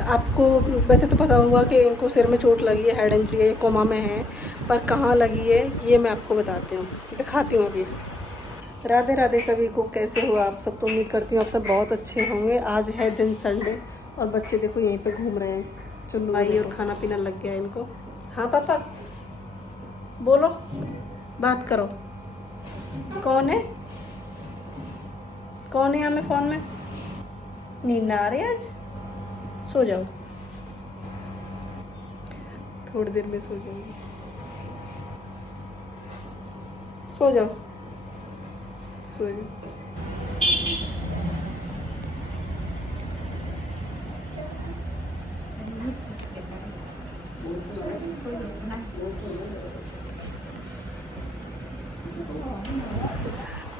आपको वैसे तो पता होगा कि इनको सिर में चोट लगी है, हेड इंजरी है, कोमा में है, पर कहाँ लगी है ये मैं आपको बताती हूँ, दिखाती हूँ अभी। राधे राधे सभी को, कैसे हो आप सब? तो उम्मीद करती हूँ आप सब बहुत अच्छे होंगे। आज है दिन संडे और बच्चे देखो यहीं पे घूम रहे हैं, चुन्नू आई और खाना पीना लग गया इनको। हाँ पापा बोलो, बात करो। कौन है, कौन है यहाँ में फ़ोन में? नींद ना आ रही आज? सो जाओ, थोड़ी देर में सो जाऊंगी, सो जाओ, सो जाओ।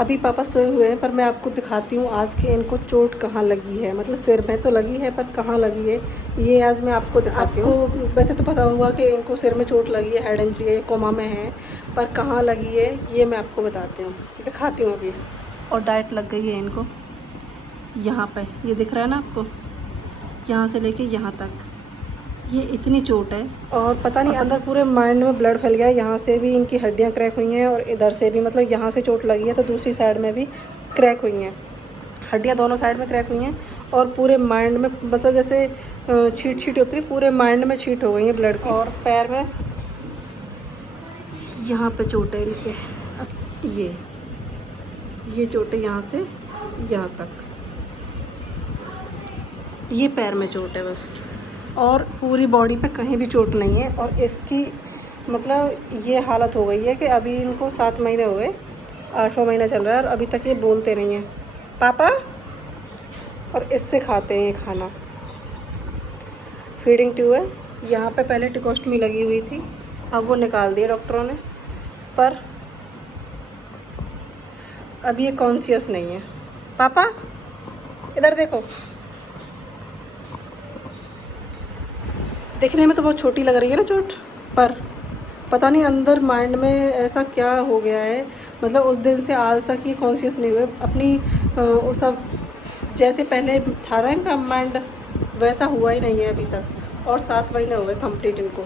अभी पापा सोए हुए हैं, पर मैं आपको दिखाती हूँ आज के इनको चोट कहाँ लगी है। मतलब सिर में तो लगी है पर कहाँ लगी है ये आज मैं आपको दिखाती हूँ। आपको वैसे तो पता होगा कि इनको सिर में चोट लगी है, हेड इंजरी है, कोमा में है, पर कहाँ लगी है ये मैं आपको बताती हूँ, दिखाती हूँ अभी। और डाइट लग गई है इनको यहाँ पे, ये दिख रहा है ना आपको, यहाँ से लेके यहाँ तक ये इतनी चोट है। और पता नहीं अंदर पूरे माइंड में ब्लड फैल गया है। यहाँ से भी इनकी हड्डियाँ क्रैक हुई हैं और इधर से भी, मतलब यहाँ से चोट लगी है तो दूसरी साइड में भी क्रैक हुई हैं, हड्डियाँ दोनों साइड में क्रैक हुई हैं। और पूरे माइंड में, मतलब जैसे छीट छीट होती है, पूरे माइंड में छीट हो गई है ब्लड की। और पैर में यहाँ पे चोट है इनके, ये चोट है यहाँ से यहाँ तक, ये पैर में चोट है बस, और पूरी बॉडी पे कहीं भी चोट नहीं है। और इसकी मतलब ये हालत हो गई है कि अभी इनको 7 महीने हो गए, 8वां महीना चल रहा है और अभी तक ये बोलते नहीं हैं पापा। और इससे खाते हैं ये खाना, फीडिंग ट्यूब है यहाँ पे, पहले टिकोस्टमी लगी हुई थी, अब वो निकाल दिया डॉक्टरों ने, पर अभी ये कॉन्शियस नहीं है। पापा इधर देखो, देखने में तो बहुत छोटी लग रही है ना चोट, पर पता नहीं अंदर माइंड में ऐसा क्या हो गया है। मतलब उस दिन से आज तक ये कॉन्शियस नहीं हुए अपनी, वो सब जैसे पहले था ना इनका माइंड, वैसा हुआ ही नहीं है अभी तक। और 7 महीने हो गए कंप्लीट इनको।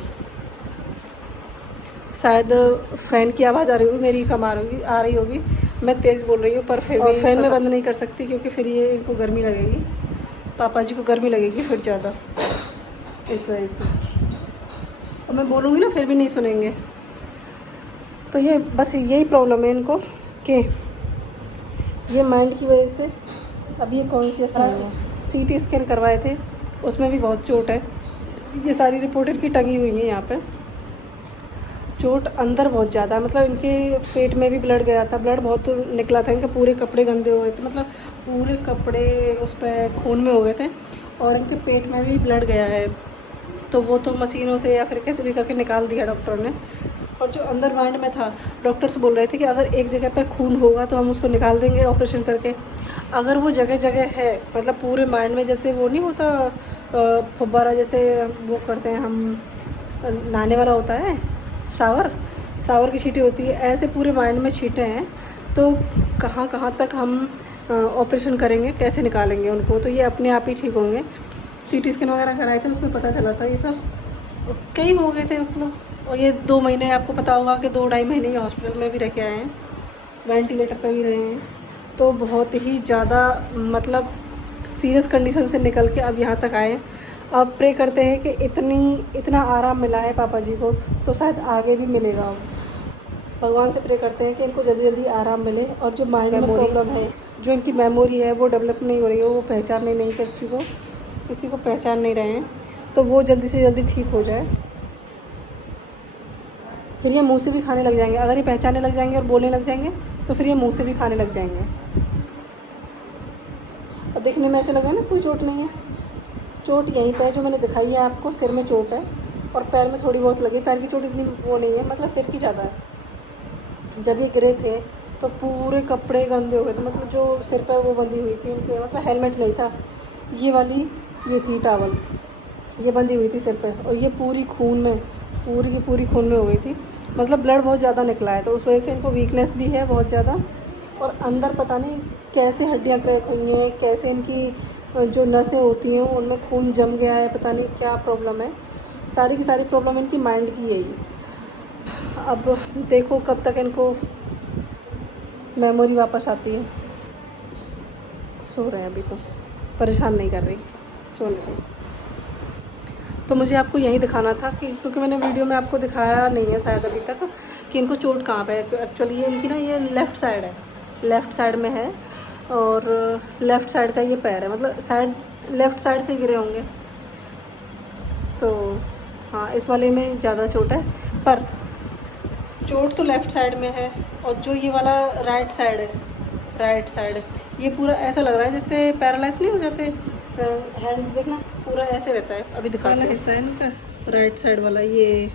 शायद फ़ैन की आवाज़ आ रही होगी, मेरी कम आ रही होगी, मैं तेज़ बोल रही हूँ, पर फिर भी फ़ैन में बंद नहीं कर सकती क्योंकि फिर ये इनको गर्मी लगेगी, पापा जी को गर्मी लगेगी फिर ज़्यादा, इस वजह से। और मैं बोलूँगी ना फिर भी नहीं सुनेंगे, तो ये बस यही प्रॉब्लम है इनको कि ये माइंड की वजह से अभी ये कॉन्शियस नहीं है। CT स्कैन करवाए थे, उसमें भी बहुत चोट है, ये सारी रिपोर्ट इनकी टंगी हुई है यहाँ पे। चोट अंदर बहुत ज़्यादा है, मतलब इनके पेट में भी ब्लड गया था, ब्लड बहुत निकला था, इनके पूरे कपड़े गंदे हो गए थे, मतलब पूरे कपड़े उस पर खून में हो गए थे। और इनके पेट में भी ब्लड गया है, तो वो तो मशीनों से या फिर कैसे भी करके निकाल दिया डॉक्टर ने। और जो अंदर माइंड में था, डॉक्टर्स बोल रहे थे कि अगर एक जगह पे खून होगा तो हम उसको निकाल देंगे ऑपरेशन करके। अगर वो जगह जगह है, मतलब पूरे माइंड में, जैसे वो नहीं होता फुब्बारा जैसे वो करते हैं हम, नहाने वाला होता है शावर की छींटें होती है, ऐसे पूरे माइंड में छींटें हैं, तो कहाँ कहाँ तक हम ऑपरेशन करेंगे, कैसे निकालेंगे उनको? तो ये अपने आप ही ठीक होंगे। CT स्कैन वगैरह कराए थे, उसमें पता चला था ये सब कई हो गए थे मतलब। और ये 2 महीने, आपको पता होगा कि 2-2.5 महीने ये हॉस्पिटल में भी रह के आए हैं, वेंटिलेटर पर भी रहे हैं, तो बहुत ही ज़्यादा मतलब सीरियस कंडीशन से निकल के अब यहाँ तक आए हैं। अब प्रे करते हैं कि इतना आराम मिला है पापा जी को, तो शायद आगे भी मिलेगा। भगवान से प्रे करते हैं कि इनको जल्दी जल्दी आराम मिले। और जो माइंड में प्रॉब्लम है, जो इनकी मेमोरी है वो डेवलप नहीं हो रही है, वो पहचानने नहीं कर किसी को पहचान नहीं रहे हैं, तो वो जल्दी से जल्दी ठीक हो जाए। फिर ये मुंह से भी खाने लग जाएंगे, अगर ये पहचानने लग जाएंगे और बोलने लग जाएंगे तो फिर ये मुंह से भी खाने लग जाएंगे। और देखने में ऐसे लग रहा है ना कोई चोट नहीं है, चोट यहीं पे है जो मैंने दिखाई है आपको, सिर में चोट है और पैर में थोड़ी बहुत लगी। पैर की चोट इतनी वो नहीं है, मतलब सिर की ज़्यादा है। जब ये गिरे थे तो पूरे कपड़े गंदे हो गए थे, मतलब जो सिर पर वो बंधी हुई थी इनके, मतलब हेलमेट नहीं था, ये वाली ये थी टावल, ये बंधी हुई थी सिर पे, और ये पूरी खून में, पूरी की पूरी खून में हो गई थी, मतलब ब्लड बहुत ज़्यादा निकला है, तो उस वजह से इनको वीकनेस भी है बहुत ज़्यादा। और अंदर पता नहीं कैसे हड्डियाँ क्रैक हुई हैं, कैसे इनकी जो नसें होती हैं उनमें खून जम गया है, पता नहीं क्या प्रॉब्लम है। सारी की सारी प्रॉब्लम इनकी माइंड की है ही। अब देखो कब तक इनको मेमोरी वापस आती है। सो रहे हैं अभी तो, परेशान नहीं कर रही, सोने को। तो मुझे आपको यही दिखाना था कि क्योंकि मैंने वीडियो में आपको दिखाया नहीं है शायद अभी तक कि इनको चोट कहाँ पे है। एक्चुअली ये इनकी ना ये लेफ़्ट साइड है, लेफ़्ट साइड में है और लेफ़्ट साइड का ये पैर है, मतलब साइड लेफ़्ट साइड से गिरे होंगे। तो हाँ, इस वाले में ज़्यादा चोट है, पर चोट तो लेफ़्ट साइड में है। और जो ये वाला राइट साइड है, राइट साइड ये पूरा ऐसा लग रहा है जैसे पैरालाइज नहीं हो जाते हैंड, देखना पूरा ऐसे रहता है। अभी दिखाते हैं। हिस्सा है इनका राइट साइड वाला ये,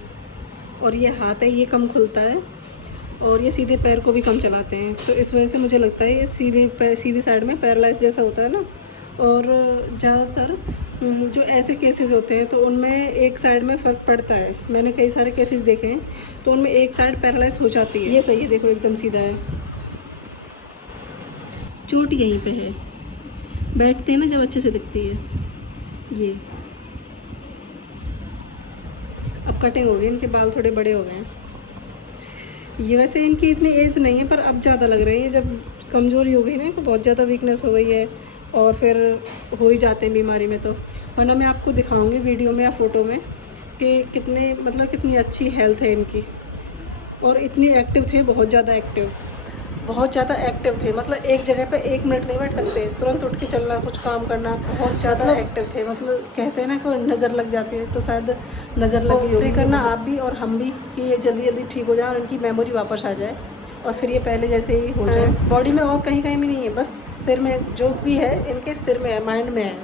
और ये हाथ है ये कम खुलता है और ये सीधे पैर को भी कम चलाते हैं। तो इस वजह से मुझे लगता है ये सीधी साइड में पैरालाइज जैसा होता है ना। और ज़्यादातर जो ऐसे केसेस होते हैं तो उनमें एक साइड में फ़र्क पड़ता है। मैंने कई सारे केसेस देखे हैं तो उनमें एक साइड पैरालाइज हो जाती है। ये सही है, देखो एकदम सीधा है। चोट यहीं पे है, बैठते हैं ना जब अच्छे से दिखती है ये। अब कटिंग हो गई, इनके बाल थोड़े बड़े हो गए हैं। ये वैसे इनकी इतनी एज नहीं है पर अब ज़्यादा लग रही है, जब कमज़ोरी हो गई ना, इनको बहुत ज़्यादा वीकनेस हो गई है और फिर हो ही जाते हैं बीमारी में। तो वरना मैं आपको दिखाऊंगी वीडियो में या फ़ोटो में कि कितने मतलब कितनी अच्छी हेल्थ है इनकी। और इतनी एक्टिव थे, बहुत ज़्यादा एक्टिव, बहुत ज़्यादा एक्टिव थे। मतलब एक जगह पे 1 मिनट नहीं बैठ सकते, तुरंत उठ के चलना, कुछ काम करना, बहुत ज़्यादा एक्टिव थे। मतलब कहते हैं ना कि नज़र लग जाती है, तो शायद नज़र लगी होगी। करना आप भी और हम भी कि ये जल्दी जल्दी ठीक हो जाए और इनकी मेमोरी वापस आ जाए और फिर ये पहले जैसे ही हो जाए। बॉडी में और कहीं कहीं भी नहीं है, बस सिर में जो भी है इनके सिर में है, माइंड में है।